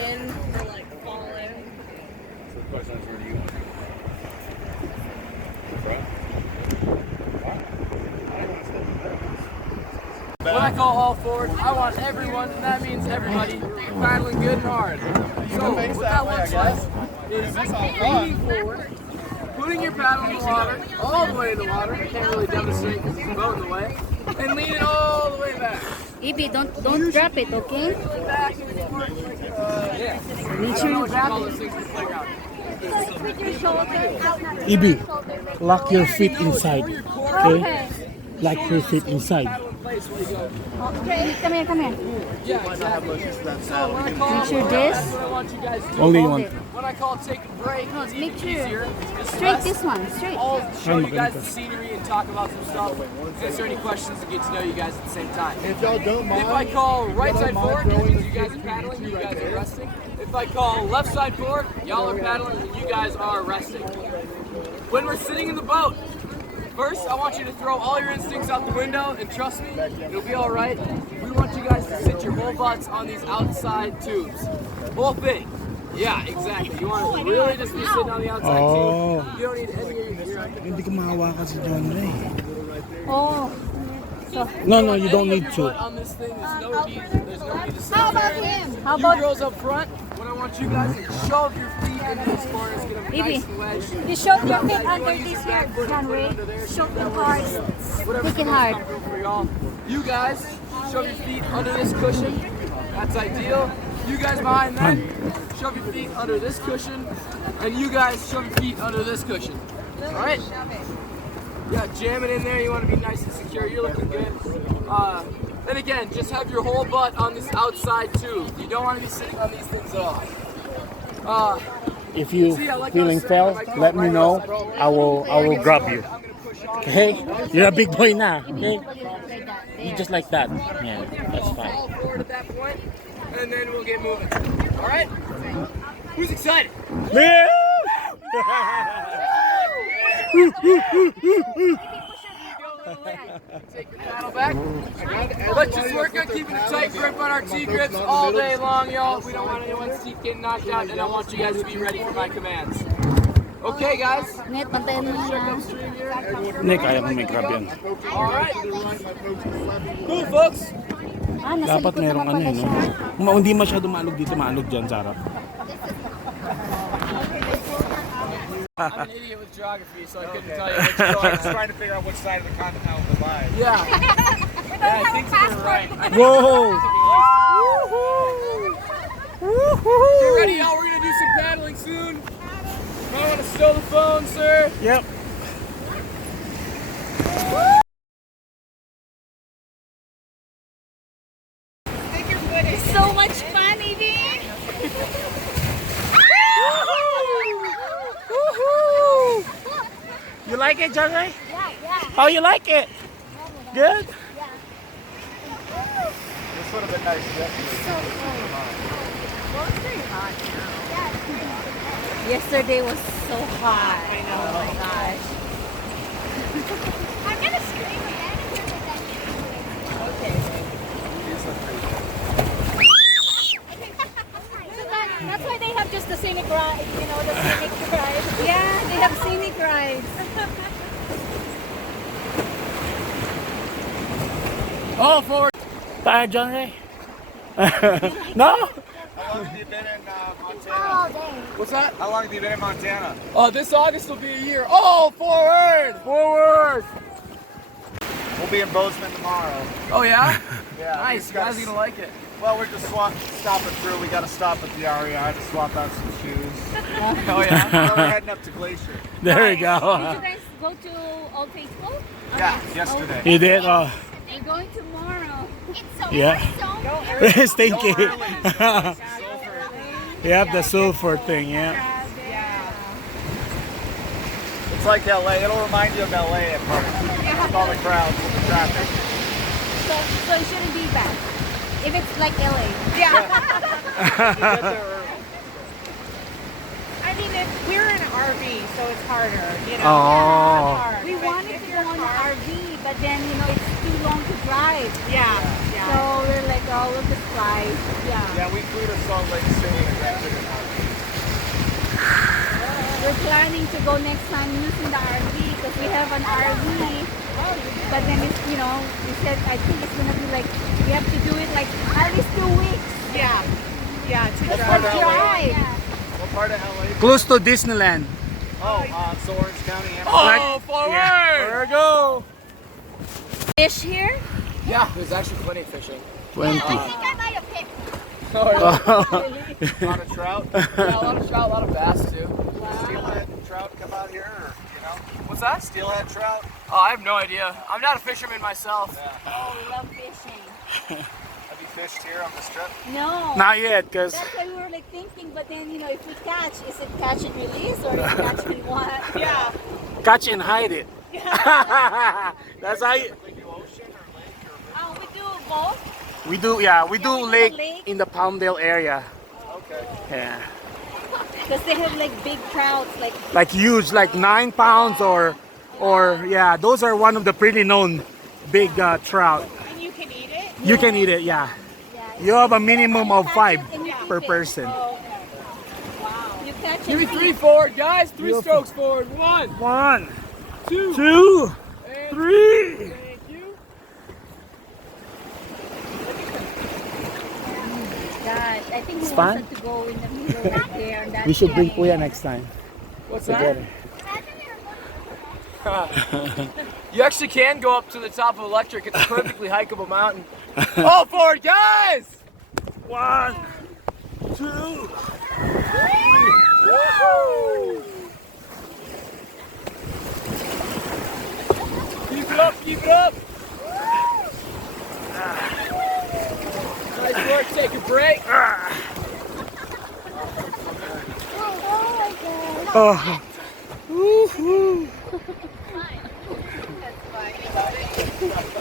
in or like fall in. So the question is, where do you want to go? Front? When I call all forward, I want everyone, and that means everybody, paddling good and hard. So what that looks like is leaning forward, putting your paddle in the water, all the way in the water. I can't really demonstrate because there's a boat in the way. And lean it all the way back. Ibi, don't drop it, okay? Back and forth like Make sure you grab it. Ibi, lock your feet inside. Okay? Lock your feet inside. Okay, come here. Yeah, exactly. So when I call Make sure this. what I want you guys to do. Only one. When I call take a break, it's Make even sure. easier. It's Straight less. this one, straight. I'll show you guys the scenery and talk about some stuff, answer any questions, and get to know you guys at the same time. If y'all don't mind, If I call right side forward, it means you guys are paddling, you guys are resting. If I call left side forward, y'all are paddling, and you guys are resting. When we're sitting in the boat, first I want you to throw all your instincts out the window, and trust me, it'll be all right. We want you guys to sit your whole butts on these outside tubes. Whole thing. Yeah, exactly. You want to really just be sitting on the outside tube. You don't need any of your Hindi ko mahawakan si John Ray. Oh. So, No, you don't need Foot to. on this thing, there's no need to sit how about there. him? How You about girls up front, what I want you guys to shove your feet into these corners, get them Ibi, nice and wedged. you shove your feet You under wanna use this your back here, foot and John put it Ray. under there. Shove them hard. Whatever's Make it most hard. comfortable for y'all. You guys, shove your feet under this cushion. That's ideal. You guys behind that, shove your feet under this cushion. And you guys, shove your feet under this cushion. Alright? Yeah, jam it in there. You want to be nice and secure. You're looking good. Then again, just have your whole butt on this outside tube. You don't want to be sitting on these things at all. If you feeling fell, let me know. I will grab you. Okay? You're a big boy now. Okay? You just like that. Yeah, that's fine. All forward at that point, and then we'll get moving. All right? Who's excited? Take your paddle back. Let's just work on keeping a tight grip on our T-grips all day long, y'all. We don't want anyone's teeth getting knocked out, and I want you guys to be ready for my commands. Okay, guys? Net, pantayin mo na. Nick, kaya mo may grab yan. All right. Cool, folks. Nasa Dapat likod merong naman ano pala eh, siya. no? Hindi masyado maalog dito, maalog dyan sa harap. I'm an idiot with geography, so I couldn't tell you which way. I was trying to figure out which side of the continental divide. Yeah. Yeah, I think you're right. Whoa! Get ready, y'all. We're gonna do some paddling soon. Might want to stow the phone, sir. Yep. It's so much fun, Ibi. You like it, John Ray? Yeah. Oh, you like it? Good? This would have been nice yesterday. Well, it's pretty hot now. Yesterday was so hot. I know, oh my gosh. I'm gonna scream again. Okay. That's why they have just the scenic ride, you know, the scenic ride. Yeah, they have scenic rides. Oh, forward. Bye, John Ray. No? How long have you been in Montana? All day. What's that? How long have you been in Montana? This August will be a year. Oh, forward! Forward! We'll be in Bozeman tomorrow. Oh, yeah? Yeah. Nice. You guys are gonna like it. Well, we're just stopping through. We got to stop at the REI to swap out some shoes. Oh, yeah? Then we're heading up to Glacier. There you Did go. you guys go to Old Faithful? Yeah, yesterday. You did? Oh, We're going tomorrow. It's so yeah. Stinky. You have the sulfur thing, yeah. It's like LA. It'll remind you of LA at parties. With all the crowds and the traffic. So it shouldn't be bad. If it's like LA. I mean, we're in an RV, so it's harder, you know. Oh. Hard. We But wanted if to you're go on the car- RV, but then, you know, it's too long to drive. Yeah. So we're like all of the flies. Yeah. Yeah, we flew to Salt Lake City and rented an RV. We're planning to go next time using the RV because we have an RV. But then it's, you know, we said I think it's gonna be like we have to do it like at least 2 weeks. Yeah. Yeah, to Just drive. for drive. Yeah. What part of LA? Close to Disneyland. Oh, it's Orange County. Oh, forward! There we go. Fish here? Yeah, there's actually plenty of fishing. 20. I think I might have picked. A lot of trout. Yeah, a lot of trout, a lot of bass too. Steelhead trout come out here, or, you know? What's that? Steelhead trout. Oh, I have no idea. I'm not a fisherman myself. Oh, we love fishing. Have you fished here on the strip? No. Not yet, because That's why we were like thinking, but then you know, if we catch, is it catch and release or is it catch we want? Yeah. catch and hide it. That's how you, We do ocean or lake or river? Oh, we do both. we do. Yeah, we do we do lake lake. in the Palmdale area. Okay. Yeah, Because they have like big trouts, like huge, like 9 pounds or yeah, those are one of the pretty known big trout. And you can eat it? You can eat it. Yeah, yeah. you have a minimum of 5 And you per keep it. person. Oh, okay. Wow. You catch Give me and 3 forward, guys. 3 Beautiful. strokes forward. 1, 1, 2, 2, and 3. thank you. God, I think we It's wanted fun. to go in the middle right there. And that's We should bring why- Kuya next time. What's that? Together. You actually can go up to the top of Electric. It's a perfectly hikeable mountain. All forward, guys! 1, 2. Keep it up, keep it up. Nice work, take a break. Oh. Woo-hoo.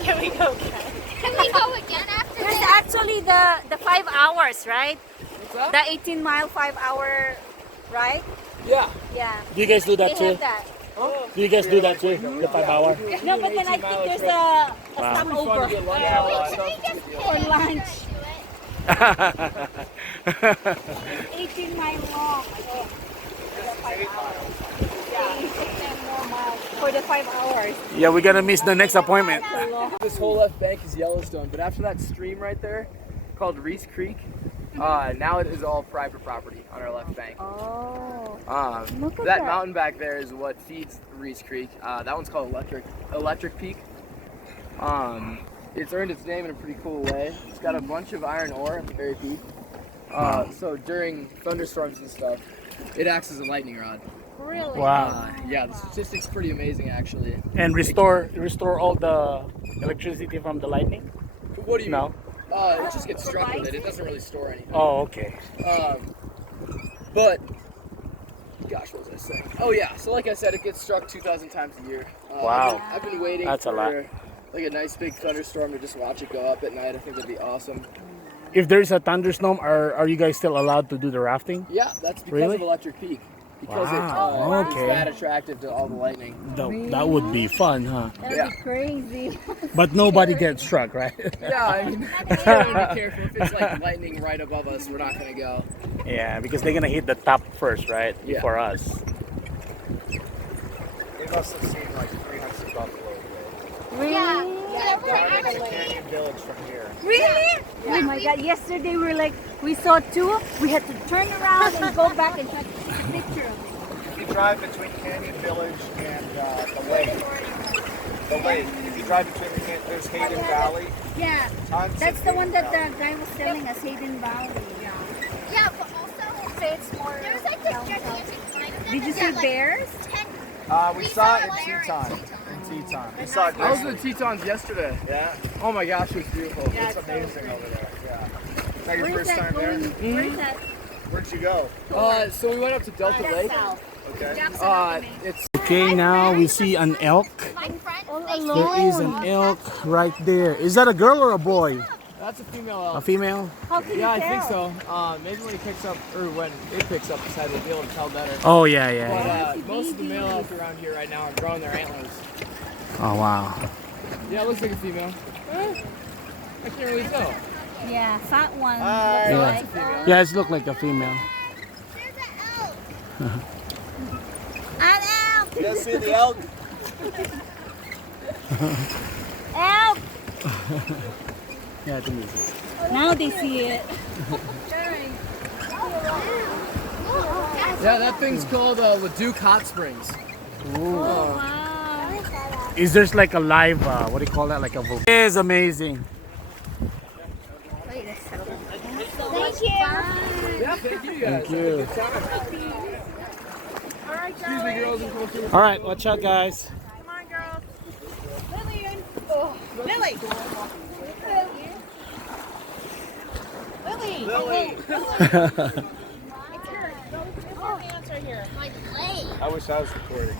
Can we go again? Can we go again after There's actually the 5 hours, right? What's that? The 18-mile 5-hour, right? Yeah. Yeah. Do you guys do They that too? have that. Do you guys do that too? The 5 hour? No, but then I think there's a Wow. stopover Get lunch Yeah, and all we- that stuff. for lunch. 18-mile long. Oh, for the 5 hours. Yeah, 10 more miles for the 5 hours. Yeah, we're gonna miss the next appointment. So long. This whole left bank is Yellowstone, but after that stream right there, called Reese Creek, now it is all private property on our left bank. Oh. Look at That that. mountain back there is what feeds Reese Creek. That one's called Electric Peak. It's earned its name in a pretty cool way. It's got a bunch of iron ore at the very peak. So during thunderstorms and stuff, it acts as a lightning rod. Really? Wow. Yeah, the statistics pretty amazing actually. And restore all the electricity from the lightning? What do you No. mean? It just gets struck with it. It doesn't really store anything. Oh, okay. But gosh, what was I saying? Oh yeah, so like I said, it gets struck 2,000 times a year. Wow. I've been waiting That's a for lot. like a nice big thunderstorm to just watch it go up at night. I think that'd be awesome. If there's a thunderstorm, are you guys still allowed to do the rafting? Yeah, that's because Really? of Electric Peak. Because Wow, it's okay. that attractive to all the lightning. That would be fun, huh? That'd Yeah. be crazy. But nobody gets struck, right? Yeah, I mean, you gotta be careful. If it's like lightning right above us, we're not gonna go. Yeah, because they're gonna hit the top first, right? Yeah. Before us. They must have seen like 300 buffalo. Really? Yeah, There's a canyon village from here. Really? Oh my God! Yesterday we saw 2. We had to turn around and go back and take a picture of it. If you drive between Canyon Village and the lake, if you drive between there's Hayden Valley. Yeah, Tons that's of the one Hayden that Valley. the guy was telling us, Hayden Valley. Yeah, but also So it's more. there's like this gigantic climb. Did you see bears? We saw it in Teton. We saw it I was in yesterday. the Tetons yesterday. Yeah, Oh my gosh, it was beautiful. it's amazing over there. Yeah. Is that your Where's first that time there? going? Where's that? Where's you go? So we went up to Delta Lake. Okay. It's Okay, now we see an elk. My friend, All they alone. There is an elk right there. Is that a girl or a boy? that's a female A elk. female? How can Yeah, I you think tell? so. Maybe when he picks up, or when it picks up his head, we'll be able to tell better. Oh, yeah, But yeah. most of the male elk around here right now are growing their antlers. Oh, wow. Yeah, it looks like a female. I can't really tell. Yeah, fat one. Hi. Looks like. Yeah, it's look like a female. There's an elk. An elk! You guys see the elk? Elk! Yeah, I think it's it. Now they see it. Yeah, that thing's called Leduc Hot Springs. Oh, wow. Is there's like a live, what do you call that? Like a volcano. It is amazing. Wait, that's so Thank you. Yeah, thank you guys. Thank you. Excuse me, girls. All right, watch out, guys. Come on, girls. Lillian. Oh, Lily. Lily. Lily. It's your hands right here. My leg. I wish I was recording.